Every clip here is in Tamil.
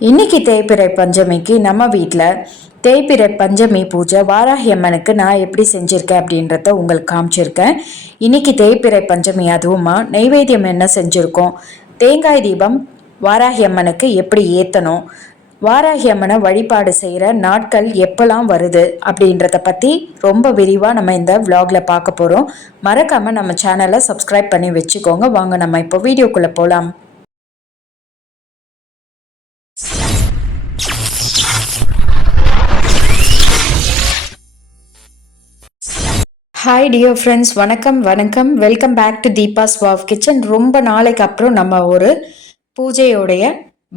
இன்னைக்கு தேய்பிறை பஞ்சமிக்கு நம்ம வீட்டில் தேய்பிறை பஞ்சமி பூஜை வாராகி அம்மனுக்கு நான் எப்படி செஞ்சுருக்கேன் அப்படின்றத உங்களுக்கு காமிச்சிருக்கேன். இன்னைக்கு தேய்பிறை பஞ்சமி அதுவுமா நெய்வேத்தியம் என்ன செஞ்சுருக்கோம் தேங்காய் தீபம் வாராகி அம்மனுக்கு எப்படி ஏற்றணும் வாராகி அம்மனை வழிபாடு செய்கிற நாட்கள் எப்போல்லாம் வருது அப்படின்றத பற்றி ரொம்ப விரிவாக நம்ம இந்த விலாகில் பார்க்க போகிறோம் மறக்காமல் நம்ம சேனலை சப்ஸ்கிரைப் பண்ணி வச்சுக்கோங்க. வாங்க நம்ம இப்போ வீடியோக்குள்ளே போகலாம் ஹாய் டியர் ஃப்ரெண்ட்ஸ் வணக்கம் வணக்கம். Welcome back to Deepa's wow kitchen ரொம்ப நாளைக்கு அப்புறம் நம்ம ஒரு பூஜையோடைய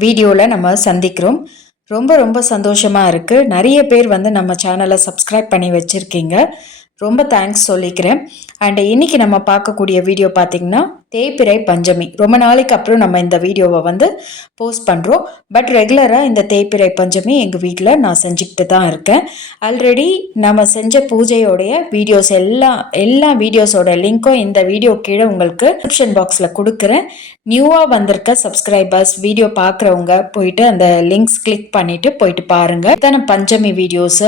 வீடியோவில் நம்ம சந்திக்கிறோம். ரொம்ப ரொம்ப சந்தோஷமாக இருக்குது நிறைய பேர் வந்து நம்ம சேனலை சப்ஸ்கிரைப் பண்ணி வச்சுருக்கீங்க. ரொம்ப தேங்க்ஸ் சொல்லிக்கிறேன். அண்ட் இன்னைக்கு நம்ம பார்க்கக்கூடிய வீடியோ பார்த்திங்கன்னா தேய்பிறை பஞ்சமி. ரொம்ப நாளைக்கு அப்புறம் நம்ம இந்த வீடியோவை வந்து போஸ்ட் பண்ணுறோம் பட் ரெகுலராக இந்த தேய்பிறை பஞ்சமி எங்கள் வீட்டில் நான் செஞ்சுக்கிட்டு தான் இருக்கேன். ஆல்ரெடி நம்ம செஞ்ச பூஜையோடைய வீடியோஸ் எல்லாம் எல்லா வீடியோஸோட லிங்க்கும் இந்த வீடியோ கீழே உங்களுக்கு டிஸ்கிரிப்ஷன் பாக்ஸில் கொடுக்குறேன். நியூவாக வந்திருக்க சப்ஸ்கிரைபர்ஸ் வீடியோ பார்க்குறவங்க போயிட்டு அந்த லிங்க்ஸ் கிளிக் பண்ணிவிட்டு போயிட்டு பாருங்கள் எத்தனை பஞ்சமி வீடியோஸு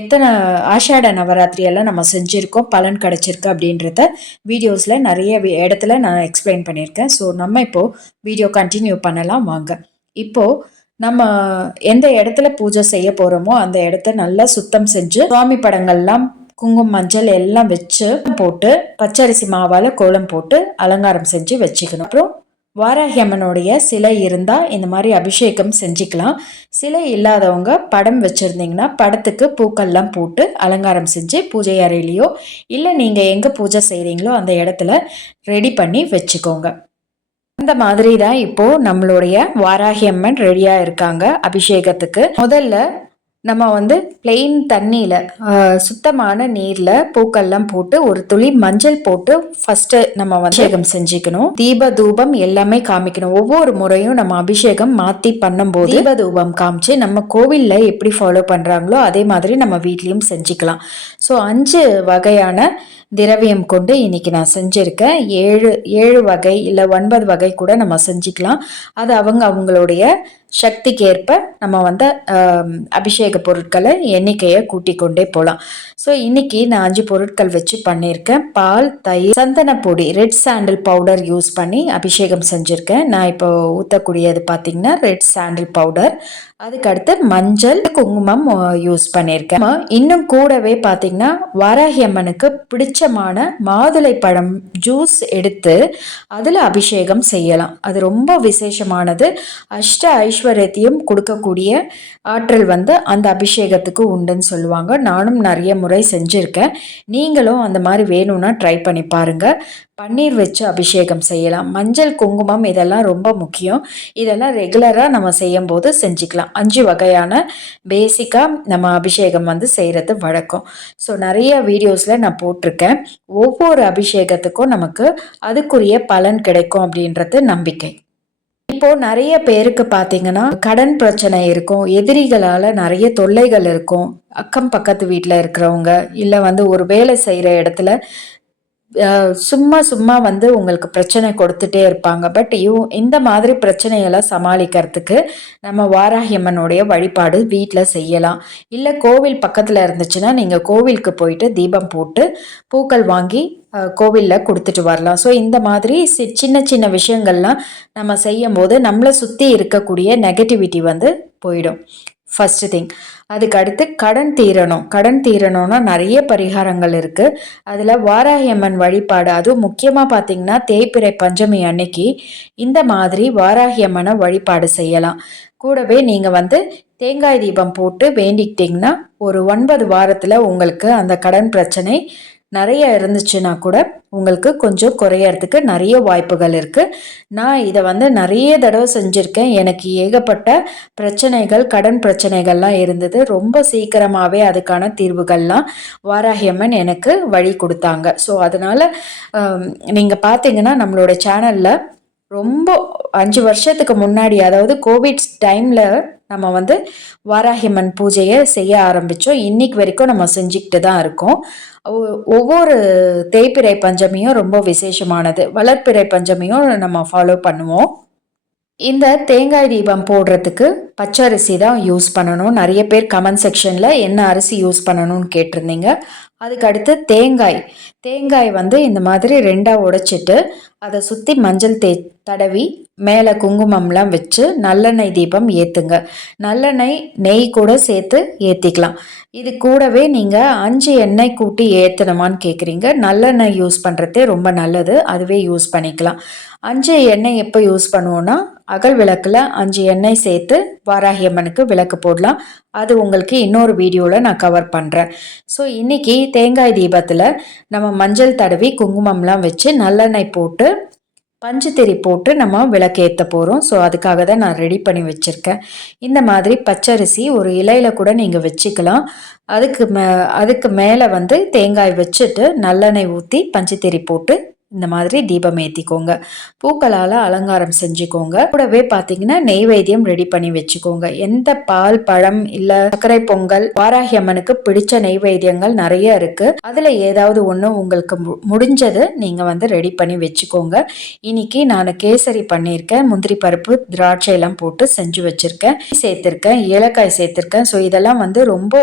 எத்தனை ஆஷாட நவராத்திரி எல்லாம் நம்ம செஞ்சுருக்கோம் பலன் கிடச்சிருக்கு அப்படின்றத வீடியோஸில் நிறைய இடத்துல நான் எக்ஸ்பிளைன் பண்ணியிருக்கேன். ஸோ நம்ம இப்போது வீடியோ கண்டினியூ பண்ணலாம். வாங்க. இப்போது நம்ம எந்த இடத்துல பூஜை செய்ய போகிறோமோ அந்த இடத்த நல்லா சுத்தம் செஞ்சு சுவாமி படங்கள்லாம் குங்குமம் மஞ்சள் எல்லாம் வச்சு போட்டு பச்சரிசி மாவால் கோலம் போட்டு அலங்காரம் செஞ்சு வச்சுக்கணும். அப்புறம் வாராகி அம்மனுடைய சிலை இருந்தால் இந்த மாதிரி அபிஷேகம் செஞ்சுக்கலாம். சிலை இல்லாதவங்க படம் வச்சுருந்தீங்கன்னா படத்துக்கு பூக்கள்லாம் போட்டு அலங்காரம் செஞ்சு பூஜை அறையிலையோ இல்லை நீங்கள் எங்கே பூஜை செய்கிறீங்களோ அந்த இடத்துல ரெடி பண்ணி வச்சுக்கோங்க. அந்த மாதிரி தான் இப்போது நம்மளுடைய வாராகி அம்மன் ரெடியாக இருக்காங்க அபிஷேகத்துக்கு. முதல்ல நம்ம வந்து பிளெயின் தண்ணியில் சுத்தமான நீரில் பூக்கள்லாம் போட்டு ஒரு துளி மஞ்சள் போட்டு ஃபஸ்ட்டு நம்ம வந்து அபிஷேகம் செஞ்சுக்கணும். தீப தூபம் எல்லாமே காமிக்கணும். ஒவ்வொரு முறையும் நம்ம அபிஷேகம் மாற்றி பண்ணும்போது தீப தூபம் காமிச்சு நம்ம கோவிலில் எப்படி ஃபாலோ பண்ணுறாங்களோ அதே மாதிரி நம்ம வீட்லேயும் செஞ்சுக்கலாம். ஸோ அஞ்சு வகையான திரவியம் கொண்டு இன்னைக்கு நான் செஞ்சுருக்கேன். ஏழு ஏழு வகை இல்லை ஒன்பது வகை கூட நம்ம செஞ்சுக்கலாம். அது அவங்க அவங்களுடைய சக்திக்கு ஏற்ப நம்ம வந்து அபிஷேக பொருட்களை எண்ணிக்கையை கூட்டிக் கொண்டே போகலாம் ஸோ இன்னைக்கு நான் அஞ்சு பொருட்கள் வச்சு பண்ணியிருக்கேன். பால் தயிர் சந்தனப்பொடி ரெட் சாண்டில் பவுடர் யூஸ் பண்ணி அபிஷேகம் செஞ்சுருக்கேன். நான் இப்போ ஊற்றக்கூடியது பார்த்திங்கன்னா ரெட் சாண்டில் பவுடர் அதுக்கடுத்து மஞ்சள் குங்குமம் யூஸ் பண்ணியிருக்கேன். இன்னும் கூடவே பார்த்தீங்கன்னா வாராகி அம்மனுக்கு பிடிச்சமான மாதுளை பழம் ஜூஸ் எடுத்து அதில் அபிஷேகம் செய்யலாம். அது ரொம்ப விசேஷமானது. அஷ்ட ஐஸ்வர்யத்தையும் கொடுக்கக்கூடிய ஆற்றல் வந்து அந்த அபிஷேகத்துக்கு உண்டுன்னு சொல்லுவாங்க. நானும் நிறைய முறை செஞ்சுருக்கேன். நீங்களும் அந்த மாதிரி வேணும்னா ட்ரை பண்ணி பாருங்கள் பன்னீர் வச்சு அபிஷேகம் செய்யலாம். மஞ்சள் குங்குமம் இதெல்லாம் ரொம்ப முக்கியம். இதெல்லாம் ரெகுலராக நம்ம செய்யும் போது செஞ்சுக்கலாம். அஞ்சு வகையான பேசிக்காக நம்ம அபிஷேகம் வந்து செய்கிறது வழக்கம். ஸோ நிறைய வீடியோஸில் நான் போட்டிருக்கேன். ஒவ்வொரு அபிஷேகத்துக்கும் நமக்கு அதுக்குரிய பலன் கிடைக்கும் அப்படின்றது நம்பிக்கை. இப்போ நிறைய பேருக்கு பார்த்தீங்கன்னா கடன் பிரச்சனை இருக்கும் எதிரிகளால் நிறைய தொல்லைகள் இருக்கும். அக்கம் பக்கத்து வீட்டில் இருக்கிறவங்க இல்லை வந்து ஒரு வேலை செய்கிற இடத்துல சும்மா சும்மா வந்து உங்களுக்கு பிரச்சனை கொடுத்துட்டே இருப்பாங்க. பட் இவ் இந்த மாதிரி பிரச்சனையெல்லாம் சமாளிக்கிறதுக்கு நம்ம வாராகியம்மனுடைய வழிபாடு வீட்டில் செய்யலாம். இல்லை கோவில் பக்கத்தில் இருந்துச்சுன்னா நீங்கள் கோவிலுக்கு போயிட்டு தீபம் போட்டு பூக்கள் வாங்கி கோவிலில் கொடுத்துட்டு வரலாம். ஸோ இந்த மாதிரி சி சின்ன சின்ன விஷயங்கள்லாம் நம்ம செய்யும் போது நம்மளை சுற்றி இருக்கக்கூடிய நெகட்டிவிட்டி வந்து போயிடும். ஃபஸ்ட்டு திங் அதுக்கு அடுத்து கடன் தீரணும். கடன் தீரணும்னா நிறைய பரிகாரங்கள் இருக்குது அதில் வாராகியம்மன் வழிபாடு அதுவும் முக்கியமாக பார்த்தீங்கன்னா தேய்பிறை பஞ்சமி அன்னைக்கு இந்த மாதிரி வாராகியம்மனை வழிபாடு செய்யலாம். கூடவே நீங்கள் வந்து தேங்காய் தீபம் போட்டு வேண்டிக்கிட்டிங்கன்னா ஒரு ஒன்பது வாரத்தில் உங்களுக்கு அந்த கடன் பிரச்சனை நிறைய இருந்துச்சுன்னா கூட உங்களுக்கு கொஞ்சம் குறையறதுக்கு நிறைய வாய்ப்புகள் இருக்குது நான் இதை வந்து நிறைய தடவை செஞ்சுருக்கேன். எனக்கு ஏகப்பட்ட பிரச்சனைகள் கடன் பிரச்சனைகள்லாம் இருந்தது. ரொம்ப சீக்கிரமாகவே அதுக்கான தீர்வுகள்லாம் வாராகியம்மன் எனக்கு வழி கொடுத்தாங்க. ஸோ அதனால் நீங்கள் பார்த்தீங்கன்னா நம்மளோட சேனலில் ரொம்ப அஞ்சு வருஷத்துக்கு முன்னாடி அதாவது கோவிட் டைமில் நம்ம வந்து வாராகிமன் பூஜையை செய்ய ஆரம்பித்தோம் இன்னைக்கு வரைக்கும் நம்ம செஞ்சுக்கிட்டு தான் இருக்கோம். ஒவ்வொரு தேய்பிறை பஞ்சமியும் ரொம்ப விசேஷமானது. வளர்ப்பிறை பஞ்சமியும் நம்ம ஃபாலோ பண்ணுவோம். இந்த தேங்காய் தீபம் போடுறதுக்கு பச்சை அரிசி தான் யூஸ் பண்ணணும். நிறைய பேர் கமெண்ட் செக்ஷனில் என்ன அரிசி யூஸ் பண்ணணும்னு கேட்டிருந்தீங்க. அதுக்கு அடுத்து தேங்காய். தேங்காய் வந்து இந்த மாதிரி ரெண்டாக உடைச்சிட்டு அதை சுற்றி மஞ்சள் தே தடவி மேலே குங்குமம்லாம் வச்சு நல்லெண்ணெய் தீபம் ஏற்றுங்க நல்லெண்ணெய் நெய் கூட சேர்த்து ஏற்றிக்கலாம் இது கூடவே நீங்கள் அஞ்சு எண்ணெய் கூட்டி ஏற்றணுமான்னு கேட்குறீங்க நல்லெண்ணெய் யூஸ் பண்ணுறதே ரொம்ப நல்லது. அதுவே யூஸ் பண்ணிக்கலாம். அஞ்சு எண்ணெய் எப்போ யூஸ் பண்ணுவோன்னா அகல் விளக்கில் அஞ்சு எண்ணெய் சேர்த்து வாராகி அம்மனுக்கு விளக்கு போடலாம். அது உங்களுக்கு இன்னொரு வீடியோவில் நான் கவர் பண்ணுறேன் ஸோ இன்றைக்கி தேங்காய் தீபத்தில் நம்ம மஞ்சள் தடவி குங்குமம்லாம் வச்சு நல்லெண்ணெய் போட்டு பஞ்சுத்திரி போட்டு நம்ம விளக்கேற்ற போகிறோம் ஸோ அதுக்காக தான் நான் ரெடி பண்ணி வச்சுருக்கேன். இந்த மாதிரி பச்சரிசி ஒரு இலையில் கூட நீங்கள் வச்சுக்கலாம். அதுக்கு மே அதுக்கு மேலே வந்து தேங்காய் வச்சுட்டு நல்லெண்ணெய் ஊற்றி பஞ்சுத்திரி போட்டு இந்த மாதிரி தீபம் ஏற்றிக்கோங்க பூக்களால் அலங்காரம் செஞ்சுக்கோங்க. கூடவே பார்த்தீங்கன்னா நெய்வேத்தியம் ரெடி பண்ணி வச்சுக்கோங்க. எந்த பால் பழம் இல்லை சர்க்கரை பொங்கல் வாராகி அம்மனுக்கு பிடிச்ச நெய்வேத்தியங்கள் நிறைய இருக்குது அதில் ஏதாவது ஒன்று உங்களுக்கு முடிஞ்சது நீங்கள் வந்து ரெடி பண்ணி வச்சுக்கோங்க. இன்னைக்கு நான் கேசரி பண்ணியிருக்கேன். முந்திரி பருப்பு திராட்சை எல்லாம் போட்டு செஞ்சு வச்சுருக்கேன். சேர்த்துருக்கேன். ஏலக்காய் சேர்த்துருக்கேன். ஸோ இதெல்லாம் வந்து ரொம்ப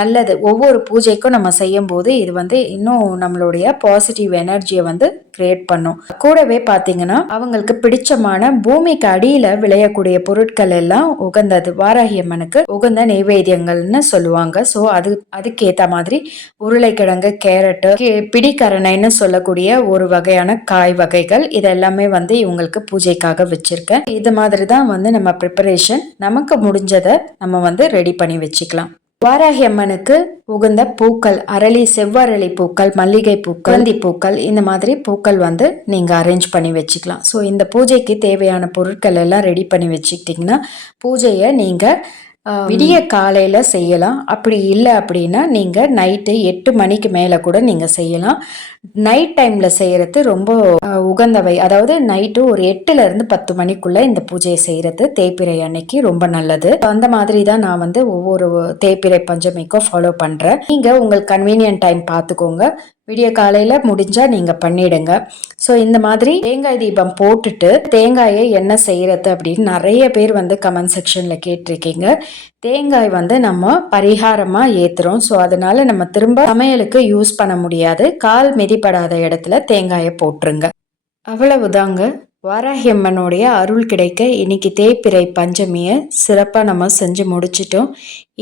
நல்லது. ஒவ்வொரு பூஜைக்கும் நம்ம செய்யும் போது இது வந்து இன்னும் நம்மளுடைய பாசிட்டிவ் எனர்ஜியை வந்து கிரியேட் பண்ணும். கூடவே பார்த்தீங்கன்னா அவங்களுக்கு பிடிச்சமான பூமிக்கு அடியில் விளையக்கூடிய பொருட்கள் எல்லாம் உகந்தது. வாராகி அம்மனுக்கு உகந்த நெய்வேத்தியங்கள்னு சொல்லுவாங்க. ஸோ அது அதுக்கேற்ற மாதிரி உருளைக்கிழங்கு கேரட்டு பிடிக்கரணைன்னு சொல்லக்கூடிய ஒரு வகையான காய் வகைகள் இதெல்லாமே வந்து இவங்களுக்கு பூஜைக்காக வச்சிருக்கேன். இது மாதிரி தான் வந்து நம்ம ப்ரிப்பரேஷன் நமக்கு முடிஞ்சதை நம்ம வந்து ரெடி பண்ணி வச்சுக்கலாம். வாராகி அம்மனுக்கு உகந்த பூக்கள் அரளி செவ்வரளி பூக்கள் மல்லிகை பூக்கள் பூக்கள் இந்த மாதிரி பூக்கள் வந்து நீங்கள் அரேஞ்ச் பண்ணி வச்சுக்கலாம். ஸோ இந்த பூஜைக்கு தேவையான பொருட்கள் எல்லாம் ரெடி பண்ணி வச்சுக்கிட்டிங்கன்னா பூஜையை நீங்கள் விடிய காலையில் செய்யலாம். அப்படி இல்லை அப்படின்னா நீங்கள் நைட்டு எட்டு மணிக்கு மேலே கூட நீங்கள் செய்யலாம். நைட் டைமில் செய்கிறது ரொம்ப உகந்தவை. அதாவது நைட்டு ஒரு எட்டுலேருந்து பத்து மணிக்குள்ளே இந்த பூஜையை செய்கிறது தேய்பிரை அன்னைக்கு ரொம்ப நல்லது. அந்த மாதிரி தான் நான் வந்து ஒவ்வொரு தேய்பிரை பஞ்சமிக்கும் ஃபாலோ பண்ணுறேன் நீங்கள் உங்கள் கன்வீனியன்ட் டைம் பார்த்துக்கோங்க. விடிய காலையில் முடிஞ்சால் நீங்கள் பண்ணிடுங்க. ஸோ இந்த மாதிரி தேங்காய் தீபம் போட்டுட்டு தேங்காயை என்ன செய்கிறது அப்படின்னு நிறைய பேர் வந்து கமெண்ட் செக்ஷனில் கேட்டிருக்கீங்க. தேங்காய் வந்து நம்ம பரிகாரமாக ஏற்றுறோம் ஸோ அதனால நம்ம திரும்ப சமையலுக்கு யூஸ் பண்ண முடியாது. கால் மிதிப்படாத இடத்துல தேங்காயை போட்டுருங்க. அவ்வளவுதாங்க. வாராகியம்மனுடைய அருள் கிடைக்க இன்னைக்கு தேய்பிறை பஞ்சமியை சிறப்பாக நம்ம செஞ்சு முடிச்சிட்டோம்.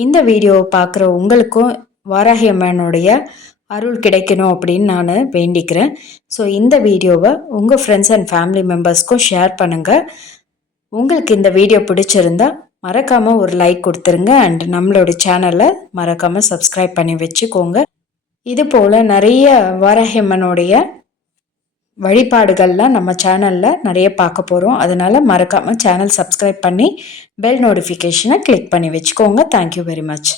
இந்த வீடியோவை பார்க்குற உங்களுக்கும் வாராகியம்மனுடைய அருள் கிடைக்கணும் அப்படின்னு நான் வேண்டிக்கிறேன். ஸோ இந்த வீடியோவை உங்கள் ஃப்ரெண்ட்ஸ் அண்ட் ஃபேமிலி மெம்பர்ஸ்க்கும் ஷேர் பண்ணுங்கள் உங்களுக்கு இந்த வீடியோ பிடிச்சிருந்தா மறக்காமல் ஒரு லைக் கொடுத்துருங்க. அண்ட் நம்மளோட சேனலை மறக்காமல் சப்ஸ்கிரைப் பண்ணி வச்சுக்கோங்க. இது போல் நிறைய வாரஹிம்மனுடைய வழிபாடுகள்லாம் நம்ம சேனலில் நிறைய பார்க்க போகிறோம் அதனால் மறக்காமல் சேனல் சப்ஸ்கிரைப் பண்ணி பெல் நோட்டிஃபிகேஷனை கிளிக் பண்ணி வச்சுக்கோங்க. Thank you very much